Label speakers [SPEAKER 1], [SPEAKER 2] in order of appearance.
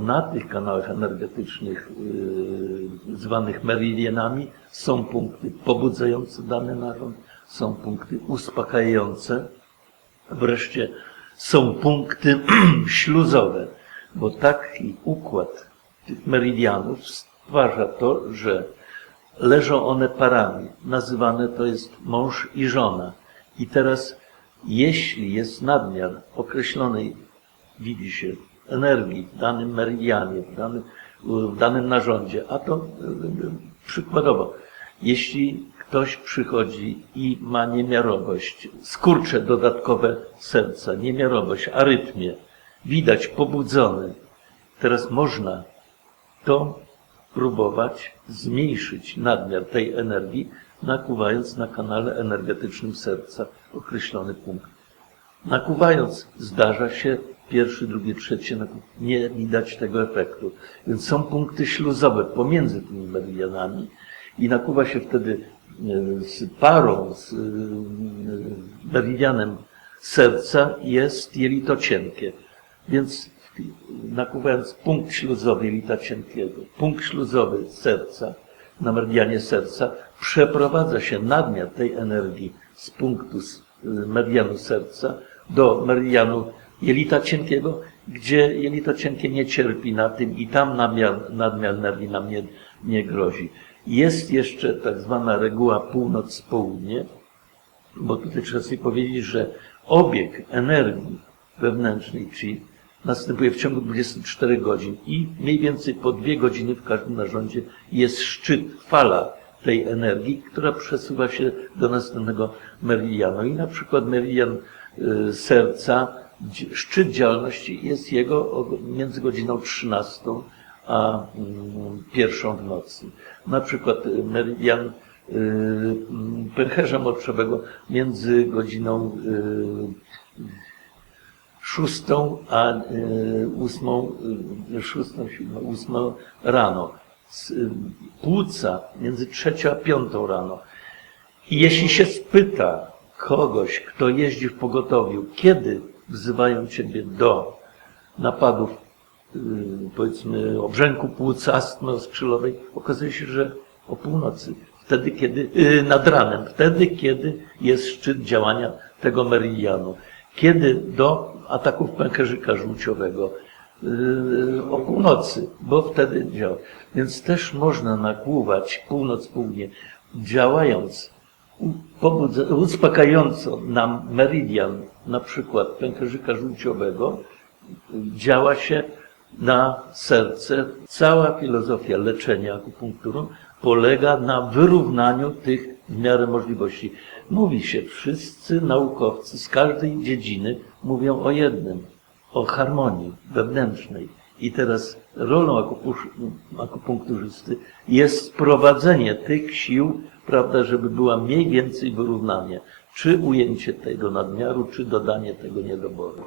[SPEAKER 1] na tych kanałach energetycznych yy, zwanych meridianami są punkty pobudzające dany narząd, są punkty uspokajające, wreszcie są punkty śluzowe, bo taki układ tych meridianów stwarza to, że leżą one parami. Nazywane to jest mąż i żona. I teraz, jeśli jest nadmiar określonej, widzi się, energii w danym meridianie, w danym, w danym narządzie, a to y, y, przykładowo, jeśli ktoś przychodzi i ma niemiarowość, skurcze dodatkowe serca, niemiarowość, arytmię, widać pobudzony, teraz można to próbować zmniejszyć nadmiar tej energii, nakuwając na kanale energetycznym serca określony punkt. Nakuwając zdarza się pierwszy, drugi, trzeci. Nie widać tego efektu. Więc są punkty śluzowe pomiędzy tymi meridianami i nakuwa się wtedy e, z parą, z e, meridianem serca jest jelito cienkie. Więc nakuwając punkt śluzowy jelita cienkiego, punkt śluzowy serca, na meridianie serca, przeprowadza się nadmiar tej energii z punktu y, meridianu serca do meridianu jelita cienkiego, gdzie jelito cienkie nie cierpi na tym i tam nadmiar, nadmiar energii nam nie, nie grozi. Jest jeszcze tak zwana reguła północ-południe, bo tutaj trzeba sobie powiedzieć, że obieg energii wewnętrznej, czyli następuje w ciągu 24 godzin i mniej więcej po dwie godziny w każdym narządzie jest szczyt, fala tej energii, która przesuwa się do następnego meridianu. I na przykład meridian serca, dzi- szczyt działalności jest jego między godziną 13 a mm, pierwszą w nocy. Na przykład y, meridian y, pęcherza moczowego między godziną y, szóstą, a y, ósmą, y, szóstą, siódmą, ósmą rano. Z, y, płuca między trzecią a piątą rano. I jeśli się spyta kogoś, kto jeździ w pogotowiu, kiedy wzywają ciebie do napadów, y, powiedzmy, obrzęku płuc, astmy oskrzylowej, okazuje się, że o północy, wtedy kiedy, y, nad ranem, wtedy kiedy jest szczyt działania tego meridianu. Kiedy do ataków pęcherzyka żółciowego, yy, o północy, bo wtedy działa. Więc też można nakłuwać północ-południe, działając uspokajająco nam meridian, na przykład pęcherzyka żółciowego, działa się na serce. Cała filozofia leczenia akupunkturą polega na wyrównaniu tych w miarę możliwości. Mówi się, wszyscy naukowcy z każdej dziedziny mówią o jednym, o harmonii wewnętrznej. I teraz rolą akupunkturzysty jest sprowadzenie tych sił, prawda, żeby była mniej więcej wyrównanie. Czy ujęcie tego nadmiaru, czy dodanie tego niedoboru.